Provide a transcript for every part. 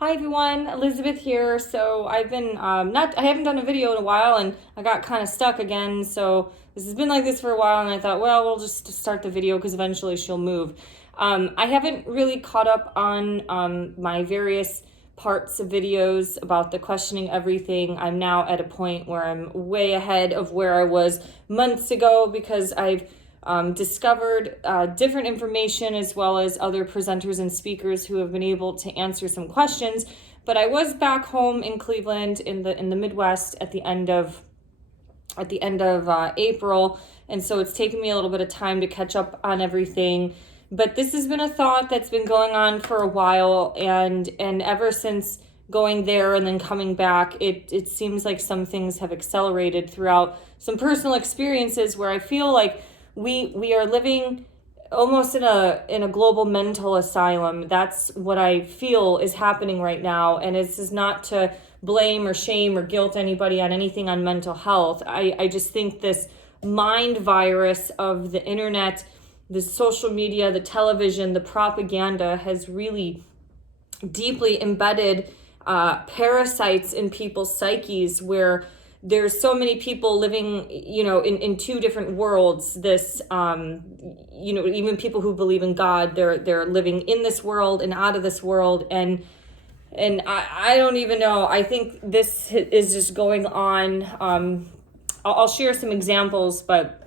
Hi everyone, Elizabeth here. So I've been I haven't done a video in a while, and I got kind of stuck again. So this has been like this for a while, and I thought, well, we'll just start the video because eventually she'll move. I haven't really caught up on my various parts of videos about the questioning everything. I'm now at a point where I'm way ahead of where I was months ago because I've discovered different information as well as other presenters and speakers who have been able to answer some questions. But I was back home in Cleveland in the Midwest at the end of April, and so it's taken me a little bit of time to catch up on everything. But this has been a thought that's been going on for a while, and ever since going there and then coming back, it seems like some things have accelerated throughout some personal experiences where I feel like we are living almost in a global mental asylum. That's what I feel is happening right now. And this is not to blame or shame or guilt anybody on anything on mental health. I just think this mind virus of the internet, the social media, the television, the propaganda has really deeply embedded parasites in people's psyches, where there's so many people living, in two different worlds. This, even people who believe in God, they're living in this world and out of this world. And I don't even know. I think this is just going on. I'll share some examples, but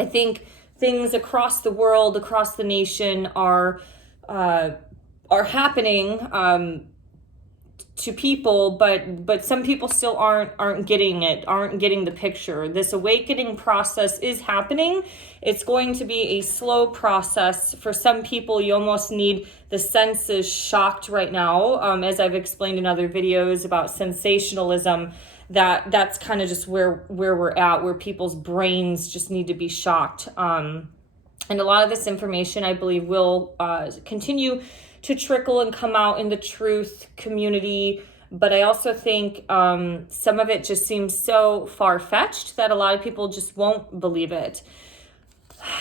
I think things across the world, across the nation are happening to people, but some people still aren't getting it, aren't getting the picture. This awakening process is happening. It's going to be a slow process. For some people, you almost need the senses shocked right now. As I've explained in other videos about sensationalism, that's kind of just where we're at, where people's brains just need to be shocked. And a lot of this information, I believe, will continue to trickle and come out in the truth community. But I also think some of it just seems so far-fetched that a lot of people just won't believe it.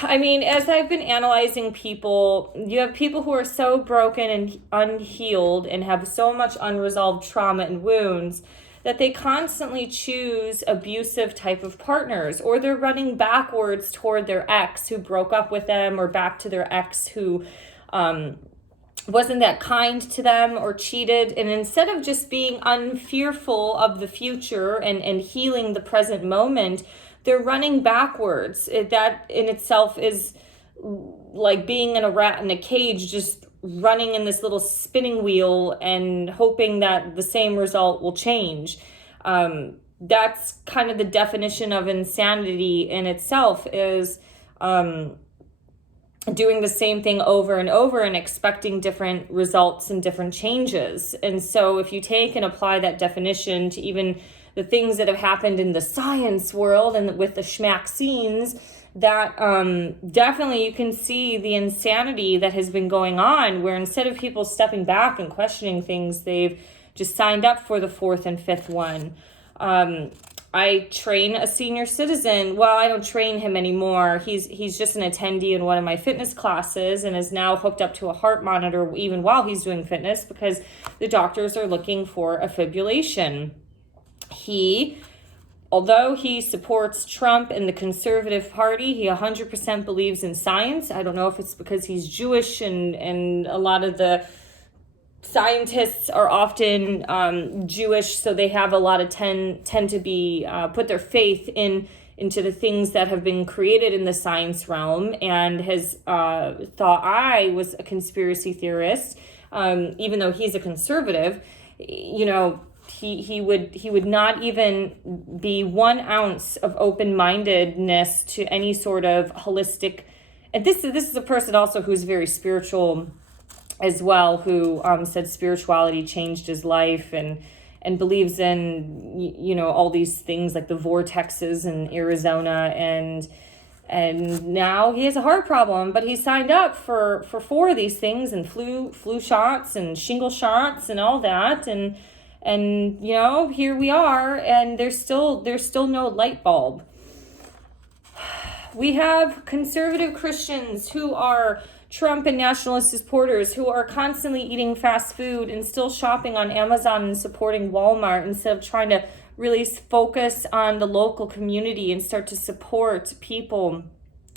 I mean, as I've been analyzing people, you have people who are so broken and unhealed and have so much unresolved trauma and wounds that they constantly choose abusive type of partners, or they're running backwards toward their ex who broke up with them, or back to their ex who wasn't that kind to them or cheated. And instead of just being unfearful of the future and healing the present moment, they're running backwards. That in itself is like being in a rat in a cage, just running in this little spinning wheel and hoping that the same result will change. That's kind of the definition of insanity in itself, is doing the same thing over and over and expecting different results and different changes. And so if you take and apply that definition to even the things that have happened in the science world and with the schmack scenes, that definitely you can see the insanity that has been going on, where instead of people stepping back and questioning things, they've just signed up for the fourth and fifth one. I train a senior citizen. Well, I don't train him anymore. He's just an attendee in one of my fitness classes and is now hooked up to a heart monitor even while he's doing fitness because the doctors are looking for a fibrillation. Although he supports Trump and the conservative party, he 100% believes in science. I don't know if it's because he's Jewish and a lot of the scientists are often Jewish, so they have a lot of tend to be put their faith into the things that have been created in the science realm, and has thought I was a conspiracy theorist, even though he's a conservative. He would not even be 1 ounce of open-mindedness to any sort of holistic. And this is a person also who's very spiritual as well, who said spirituality changed his life and believes in all these things like the vortexes in Arizona, and now he has a heart problem, but he signed up for 4 of these things, and flu shots and shingle shots and all that, and here we are, and there's still no light bulb. We have conservative Christians who are Trump and nationalist supporters who are constantly eating fast food and still shopping on Amazon and supporting Walmart instead of trying to really focus on the local community and start to support people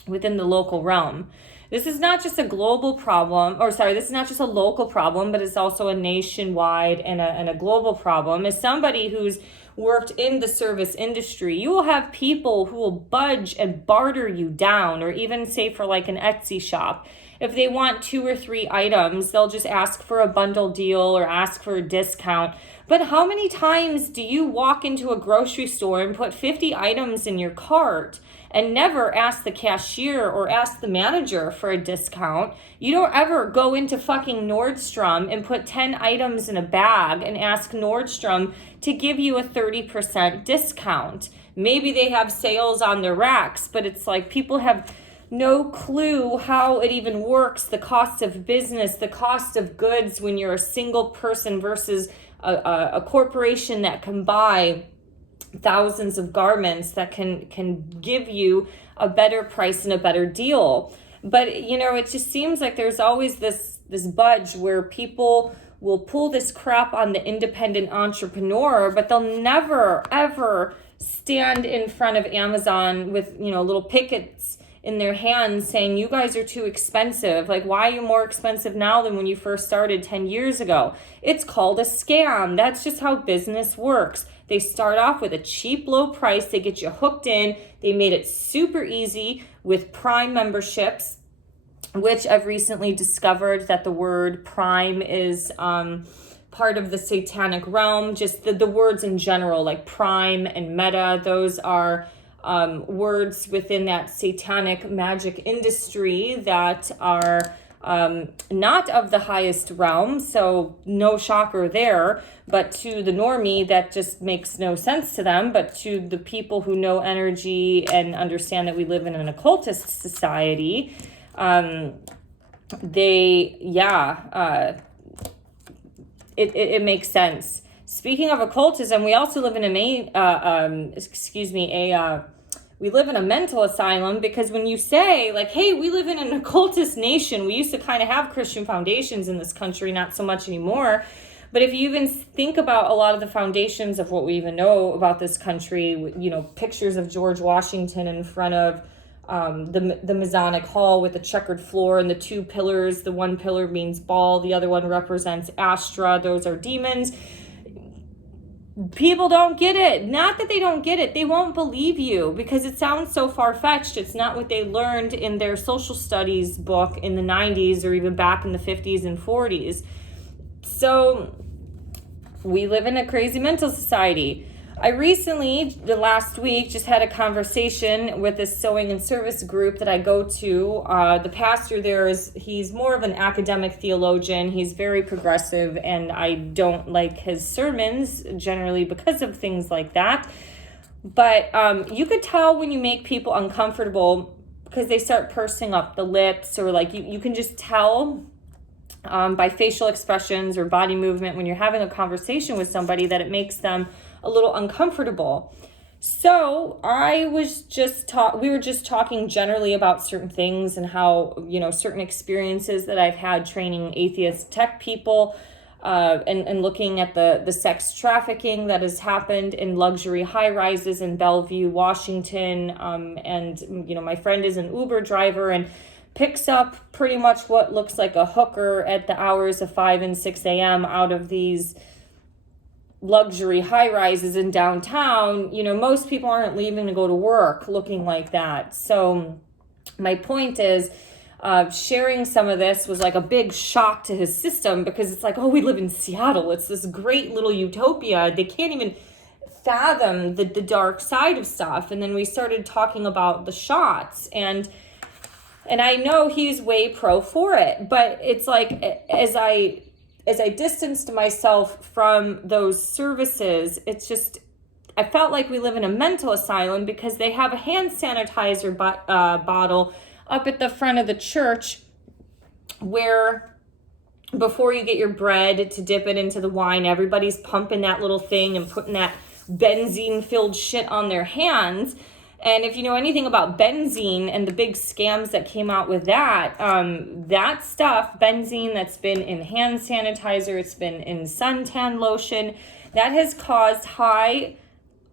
within the local realm. This is not just a global problem, this is not just a local problem, but it's also a nationwide and a global problem. As somebody who's worked in the service industry, you will have people who will budge and barter you down, or even say for like an Etsy shop. If they want 2 or 3 items, they'll just ask for a bundle deal or ask for a discount. But how many times do you walk into a grocery store and put 50 items in your cart and never ask the cashier or ask the manager for a discount? You don't ever go into fucking Nordstrom and put 10 items in a bag and ask Nordstrom to give you a 30% discount. Maybe they have sales on their racks, but it's like people have no clue how it even works, the cost of business, the cost of goods when you're a single person versus a corporation that can buy thousands of garments that can give you a better price and a better deal. But it just seems like there's always this budge where people will pull this crap on the independent entrepreneur, but they'll never ever stand in front of Amazon with little pickets in their hands saying, you guys are too expensive. Like, why are you more expensive now than when you first started 10 years ago? It's called a scam. That's just how business works. They start off with a cheap, low price. They get you hooked in. They made it super easy with Prime memberships, which I've recently discovered that the word Prime is part of the satanic realm. Just the words in general, like Prime and Meta, those are words within that satanic magic industry that are not of the highest realm, so no shocker there. But to the normie, that just makes no sense to them. But to the people who know energy and understand that we live in an occultist society, it makes sense. Speaking of occultism, we also live in we live in a mental asylum, because when you say like, hey, we live in an occultist nation, we used to kind of have Christian foundations in this country, not so much anymore. But if you even think about a lot of the foundations of what we even know about this country, pictures of George Washington in front of the Masonic Hall with the checkered floor and the 2 pillars. The one pillar means ball, the other one represents Astra. Those are demons. People don't get it. Not that they don't get it. They won't believe you because it sounds so far-fetched. It's not what they learned in their social studies book in the 90s or even back in the 50s and 40s. So we live in a crazy mental society. I recently, the last week, just had a conversation with this sewing and service group that I go to. The pastor there he's more of an academic theologian. He's very progressive, and I don't like his sermons generally because of things like that. But you could tell when you make people uncomfortable because they start pursing up the lips, or like you can just tell by facial expressions or body movement when you're having a conversation with somebody that it makes them a little uncomfortable. So we were just talking generally about certain things and how, certain experiences that I've had training atheist tech people and looking at the sex trafficking that has happened in luxury high rises in Bellevue, Washington. And my friend is an Uber driver and picks up pretty much what looks like a hooker at the hours of 5 and 6 a.m. out of these luxury high rises in downtown. Most people aren't leaving to go to work looking like that. So my point is, sharing some of this was like a big shock to his system, because it's like, oh, we live in Seattle. It's this great little utopia. They can't even fathom the dark side of stuff. And then we started talking about the shots, and I know he's way pro for it, but it's like, as I distanced myself from those services, it's just, I felt like we live in a mental asylum, because they have a hand sanitizer bottle up at the front of the church where before you get your bread to dip it into the wine, everybody's pumping that little thing and putting that benzene-filled shit on their hands. And if you know anything about benzene and the big scams that came out with that, that stuff, benzene that's been in hand sanitizer, it's been in suntan lotion, that has caused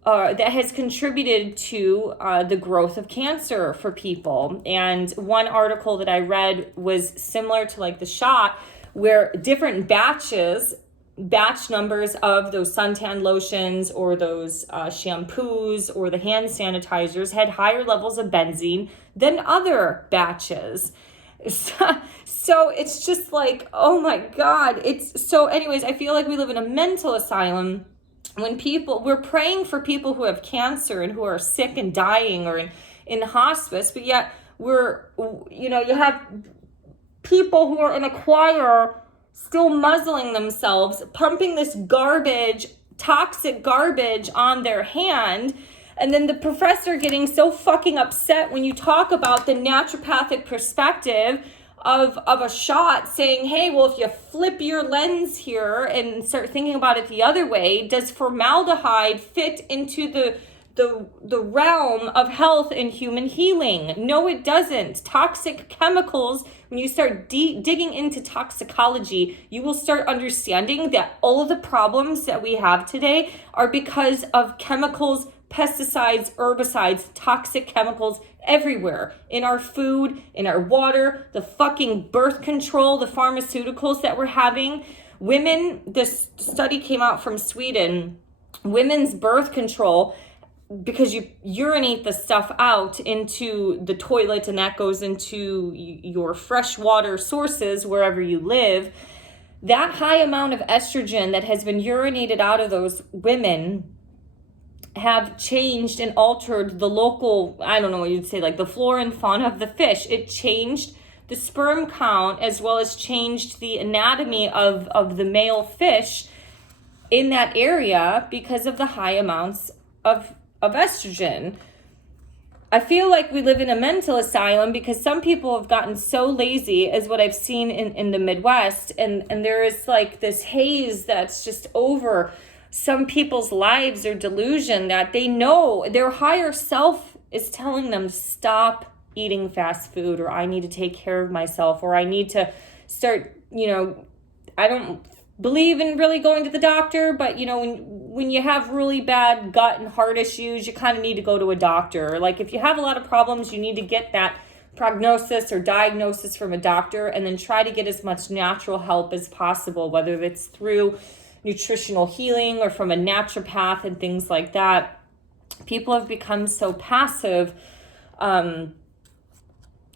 that has contributed to the growth of cancer for people. And one article that I read was similar to like the shot, where different batch numbers of those suntan lotions or those shampoos or the hand sanitizers had higher levels of benzene than other batches. So it's just like, oh my God. Anyways, I feel like we live in a mental asylum when we're praying for people who have cancer and who are sick and dying or in hospice, but yet you have people who are in a choir still muzzling themselves, pumping this toxic garbage on their hand. And then the professor getting so fucking upset when you talk about the naturopathic perspective of a shot, saying, hey, well, if you flip your lens here and start thinking about it the other way, does formaldehyde fit into the realm of health and human healing? No, it doesn't. Toxic chemicals, when you start digging into toxicology, you will start understanding that all of the problems that we have today are because of chemicals, pesticides, herbicides, toxic chemicals everywhere, in our food, in our water, the fucking birth control, the pharmaceuticals that we're having. Women, this study came out from Sweden, women's birth control, because you urinate the stuff out into the toilet and that goes into your freshwater sources wherever you live, that high amount of estrogen that has been urinated out of those women have changed and altered the local, I don't know what you'd say, like the flora and fauna of the fish. It changed the sperm count as well as changed the anatomy of the male fish in that area because of the high amounts of estrogen. I feel like we live in a mental asylum because some people have gotten so lazy, as what I've seen in the Midwest, and there is like this haze that's just over some people's lives or delusion that they know their higher self is telling them to stop eating fast food, or I need to take care of myself, or I need to start, I don't believe in really going to the doctor, but when you have really bad gut and heart issues, you kind of need to go to a doctor. Like if you have a lot of problems, you need to get that prognosis or diagnosis from a doctor and then try to get as much natural help as possible, whether it's through nutritional healing or from a naturopath and things like that. People have become so passive.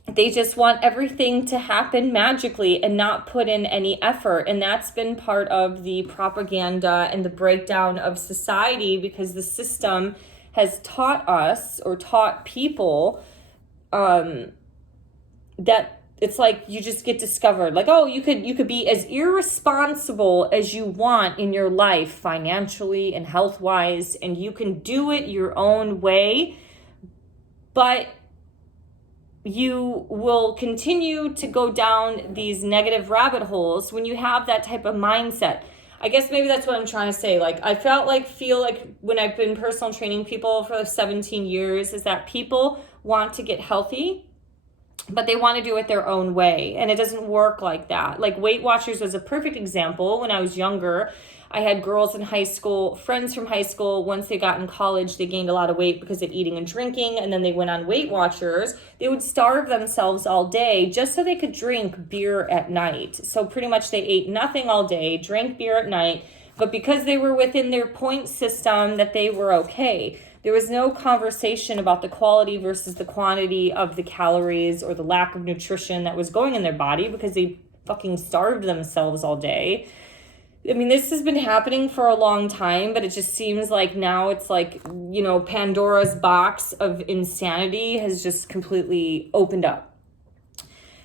They just want everything to happen magically and not put in any effort. And that's been part of the propaganda and the breakdown of society, because the system has taught us or taught people that it's like you just get discovered. Like, oh, you could be as irresponsible as you want in your life, financially and health-wise, and you can do it your own way, but you will continue to go down these negative rabbit holes when you have that type of mindset. I guess maybe that's what I'm trying to say. Like, I feel like when I've been personal training people for 17 years is that people want to get healthy, but they want to do it their own way. And it doesn't work like that. Like Weight Watchers was a perfect example. When I was younger, I had girls in high school, friends from high school. Once they got in college, they gained a lot of weight because of eating and drinking. And then they went on Weight Watchers. They would starve themselves all day just so they could drink beer at night. So pretty much they ate nothing all day, drank beer at night. But because they were within their point system, that they were okay. There was no conversation about the quality versus the quantity of the calories or the lack of nutrition that was going in their body because they fucking starved themselves all day. I mean, this has been happening for a long time, but it just seems like now it's like, Pandora's box of insanity has just completely opened up.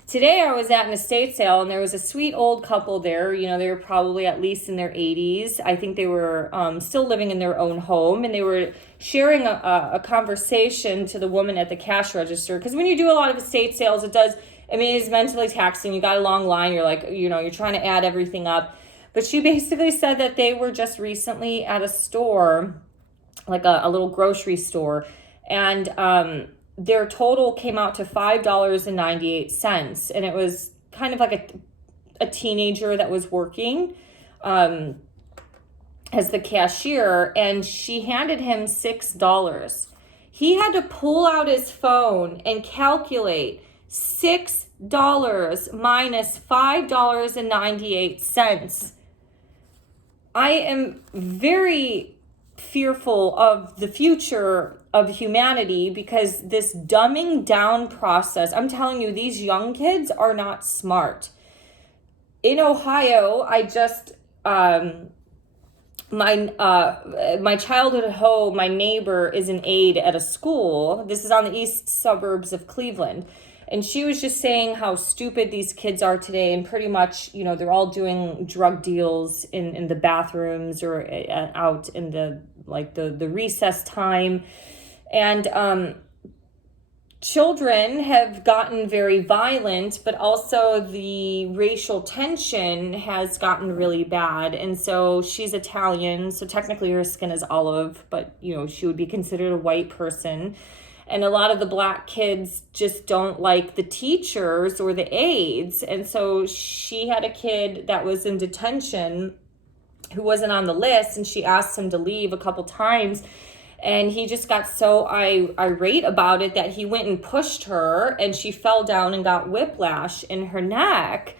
Today I was at an estate sale and there was a sweet old couple there. They were probably at least in their 80s. I think they were still living in their own home, and they were sharing a conversation to the woman at the cash register. Because when you do a lot of estate sales, it's mentally taxing. You got a long line. You're like, you're trying to add everything up. But she basically said that they were just recently at a store, like a little grocery store, And their total came out to $5.98. And it was kind of like a teenager that was working as the cashier, and she handed him $6. He had to pull out his phone and calculate $6 minus $5.98. I am very fearful of the future of humanity because this dumbing down process, I'm telling you, these young kids are not smart. In Ohio, I just, my childhood home, my neighbor is an aide at a school. This is on the east suburbs of Cleveland. And she was just saying how stupid these kids are today. And pretty much, they're all doing drug deals in the bathrooms or out in the recess time. And children have gotten very violent, but also the racial tension has gotten really bad. And so she's Italian, so technically her skin is olive, but she would be considered a white person. And a lot of the black kids just don't like the teachers or the aides. And so she had a kid that was in detention who wasn't on the list, and she asked him to leave a couple times. And he just got so irate about it that he went and pushed her, and she fell down and got whiplash in her neck.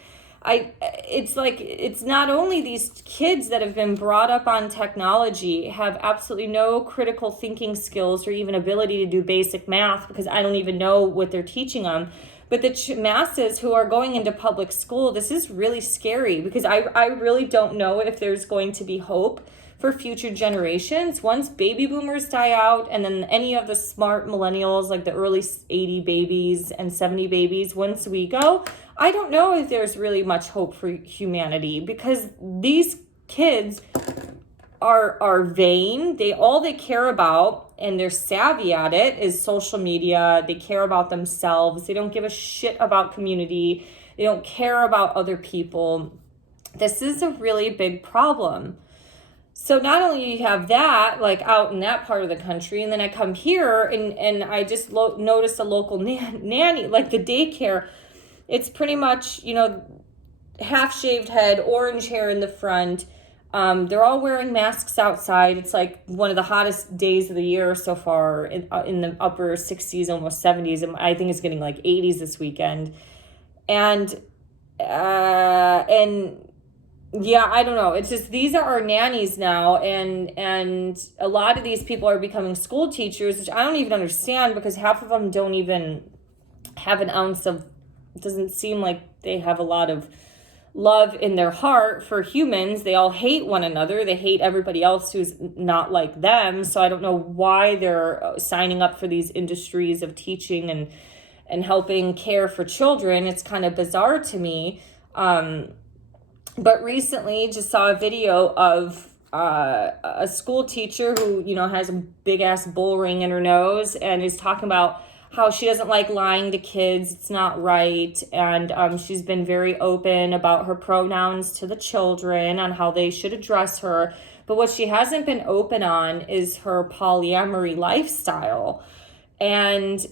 It's not only these kids that have been brought up on technology have absolutely no critical thinking skills or even ability to do basic math, because I don't even know what they're teaching them. But the masses who are going into public school, this is really scary, because I really don't know if there's going to be hope for future generations once baby boomers die out, and then any of the smart millennials, like the early 80 babies and 70 babies, once we go, I don't know if there's really much hope for humanity, because these kids are vain. All they care about, and they're savvy at it, is social media. They care about themselves. They don't give a shit about community. They don't care about other people. This is a really big problem. So not only do you have that, like out in that part of the country, and then I come here and I just notice a local nanny, like the daycare, it's pretty much, half-shaved head, orange hair in the front. They're all wearing masks outside. It's like one of the hottest days of the year so far in the upper 60s, almost 70s. And I think it's getting like 80s this weekend. And yeah, I don't know. It's just, these are our nannies now. And a lot of these people are becoming school teachers, which I don't even understand, because half of them don't even have an ounce of, it doesn't seem like they have a lot of love in their heart for humans. They all hate one another. They hate everybody else who's not like them. So I don't know why they're signing up for these industries of teaching and helping care for children. It's kind of bizarre to me. But recently just saw a video of a school teacher who, has a big ass bull ring in her nose, and is talking about how she doesn't like lying to kids. It's not right. And she's been very open about her pronouns to the children, on how they should address her. But what she hasn't been open on is her polyamory lifestyle. And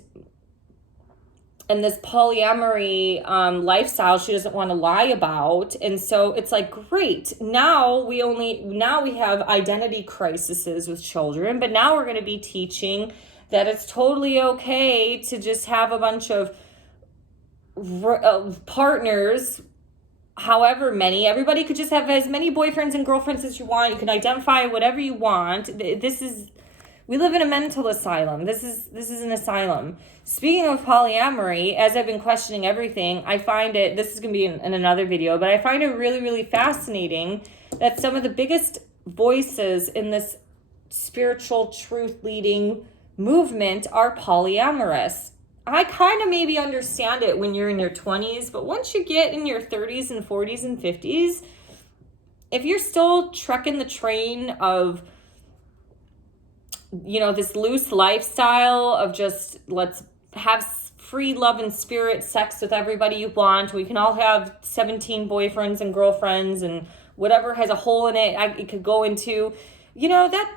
this polyamory lifestyle she doesn't want to lie about. And so it's like, great, now we have identity crises with children, but now we're going to be teaching that it's totally okay to just have a bunch of partners, however many. Everybody could just have as many boyfriends and girlfriends as you want. You can identify whatever you want. We live in a mental asylum. This is an asylum. Speaking of polyamory, as I've been questioning everything, I find this is going to be in another video, but I find it really, really fascinating that some of the biggest voices in this spiritual truth leading movement are polyamorous. I kind of maybe understand it when you're in your 20s, but once you get in your 30s and 40s and 50s, if you're still trucking the train of this loose lifestyle of just, let's have free love and spirit sex with everybody you want. We can all have 17 boyfriends and girlfriends, and whatever has a hole in it, it could go into,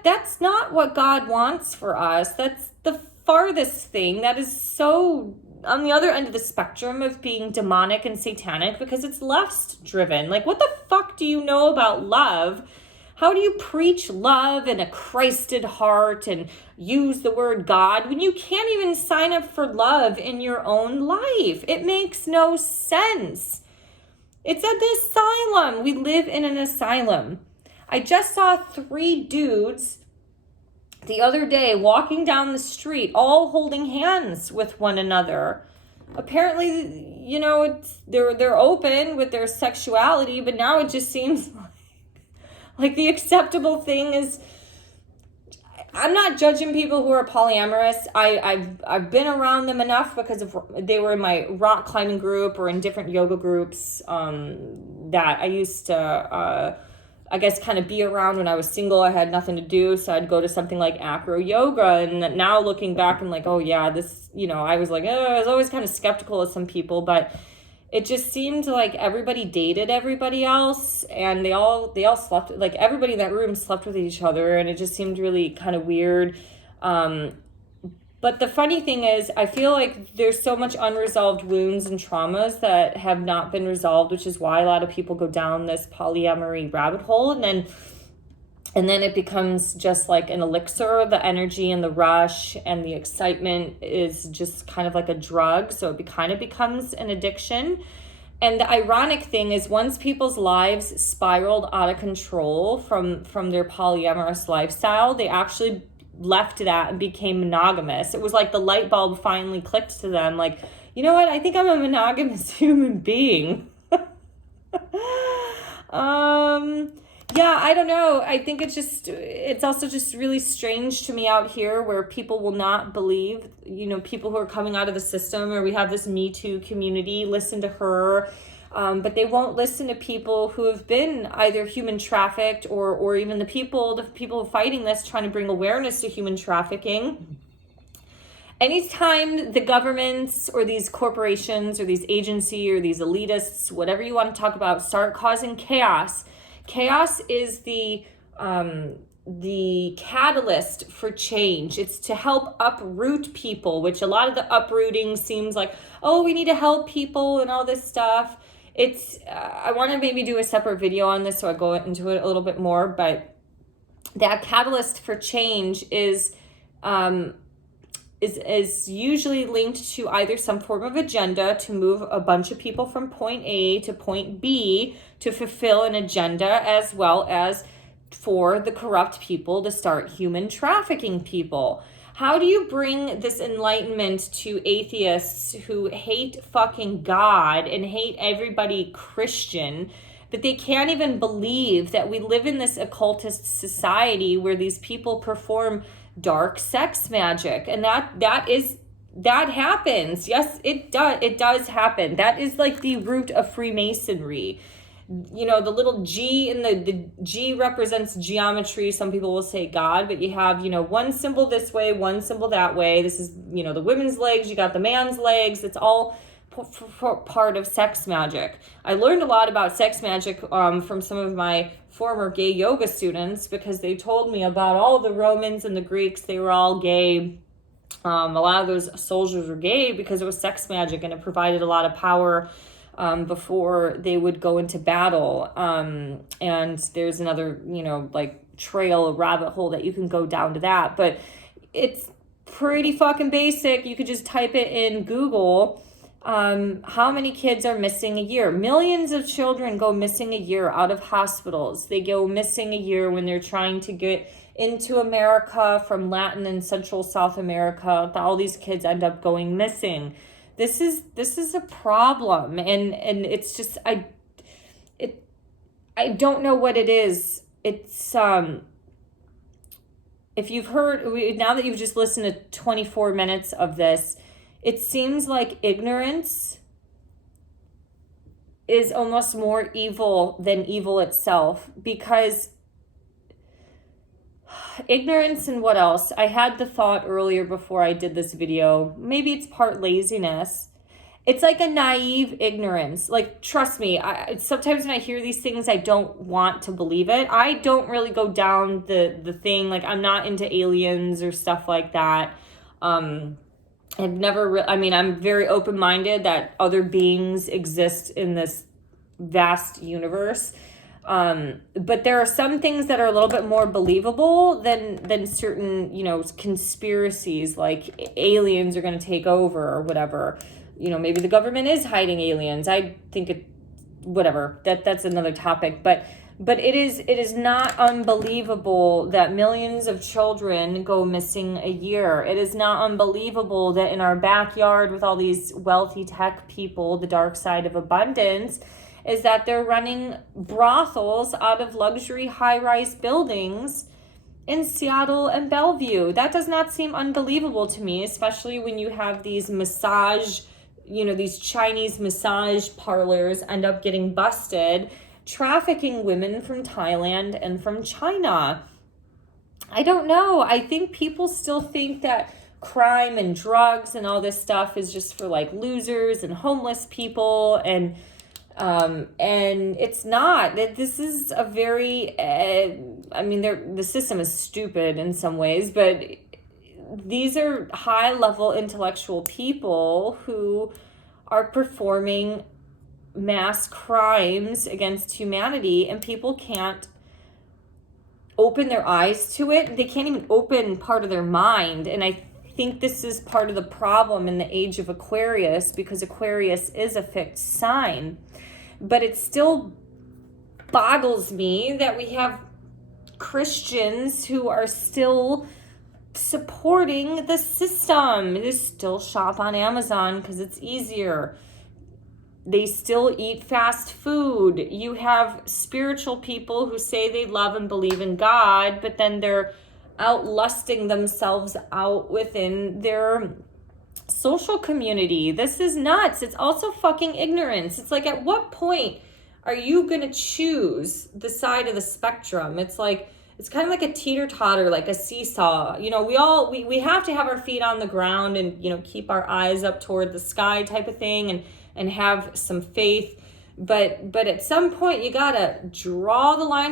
that's not what God wants for us. That's the farthest thing that is so on the other end of the spectrum of being demonic and satanic, because it's lust driven. Like, what the fuck do you know about love? How do you preach love and a Christed heart and use the word God when you can't even sign up for love in your own life? It makes no sense. It's at the asylum. We live in an asylum. I just saw 3 dudes the other day walking down the street, all holding hands with one another. Apparently, you know, they're open with their sexuality, but now it just seems like the acceptable thing is. I'm not judging people who are polyamorous. I've been around them enough because they were in my rock climbing group or in different yoga groups that I used to I guess kind of be around when I was single. I had nothing to do, so I'd go to something like acro yoga. And now looking back, I'm like, oh yeah, this, you know, I was like, I was always kind of skeptical of some people, but it just seemed like everybody dated everybody else, and they all slept, like everybody in that room slept with each other, and it just seemed really kind of weird. But the funny thing is, I feel like there's so much unresolved wounds and traumas that have not been resolved, which is why a lot of people go down this polyamory rabbit hole. And then it becomes just like an elixir. The energy and the rush and the excitement is just kind of like a drug. So it kind of becomes an addiction. And the ironic thing is, once people's lives spiraled out of control from their polyamorous lifestyle, they actually left that and became monogamous. It was like the light bulb finally clicked to them, like, you know what, I think I'm a monogamous human being. Yeah, I don't know. I think it's also just really strange to me out here where people will not believe, you know, people who are coming out of the system, or we have this Me Too community, listen to her. But they won't listen to people who have been either human trafficked or even the people fighting this, trying to bring awareness to human trafficking. Anytime the governments or these corporations or these agencies or these elitists, whatever you want to talk about, start causing chaos is the catalyst for change. It's to help uproot people, which a lot of the uprooting seems like, oh, we need to help people and all this stuff. I want to maybe do a separate video on this, so I go into it a little bit more, but that catalyst for change is usually linked to either some form of agenda to move a bunch of people from point A to point B to fulfill an agenda, as well as for the corrupt people to start human trafficking people. How do you bring this enlightenment to atheists who hate fucking God and hate everybody Christian, but they can't even believe that we live in this occultist society where these people perform dark sex magic? And that happens. Yes, it does happen. That is like the root of Freemasonry. You know, the little G in the G represents geometry. Some people will say God, but you have, you know, one symbol this way, one symbol that way. This is, you know, the women's legs, you got the man's legs. It's all part of sex magic. I learned a lot about sex magic from some of my former gay yoga students, because they told me about all the Romans and the Greeks. They were all gay. A lot of those soldiers were gay because it was sex magic, and it provided a lot of power before they would go into battle. And there's another, you know, like trail, a rabbit hole that you can go down to that. But it's pretty fucking basic. You could just type it in Google. How many kids are missing a year? Millions of children go missing a year out of hospitals. They go missing a year when they're trying to get into America from Latin and Central South America. All these kids end up going missing. This is a problem, and it's just I don't know what it is. It's if you've heard, now that you've just listened to 24 minutes of this, it seems like ignorance is almost more evil than evil itself, because ignorance and what else? I had the thought earlier before I did this video, maybe it's part laziness. It's like a naive ignorance. Like, trust me, sometimes when I hear these things, I don't want to believe it. I don't really go down the thing, like I'm not into aliens or stuff like that. I've never I mean, I'm very open-minded that other beings exist in this vast universe. But there are some things that are a little bit more believable than certain, conspiracies, like aliens are going to take over or whatever. Maybe the government is hiding aliens. I think whatever. That's another topic, but it is not unbelievable that millions of children go missing a year. It is not unbelievable that in our backyard with all these wealthy tech people, the dark side of abundance is that they're running brothels out of luxury high-rise buildings in Seattle and Bellevue. That does not seem unbelievable to me, especially when you have these these Chinese massage parlors end up getting busted, trafficking women from Thailand and from China. I don't know. I think people still think that crime and drugs and all this stuff is just for like losers and homeless people, and it's not. This is a very, the system is stupid in some ways, but these are high-level intellectual people who are performing mass crimes against humanity, and people can't open their eyes to it. They can't even open part of their mind, and I think this is part of the problem in the age of Aquarius, because Aquarius is a fixed sign. But it still boggles me that we have Christians who are still supporting the system. They still shop on Amazon because it's easier. They still eat fast food. You have spiritual people who say they love and believe in God, but then they're out lusting themselves out within their social community. This is nuts. It's also fucking ignorance. It's like, at what point are you gonna choose the side of the spectrum? It's like, it's kind of like a teeter-totter, like a seesaw. We have to have our feet on the ground and, keep our eyes up toward the sky type of thing, and have some faith. But at some point you gotta draw the line in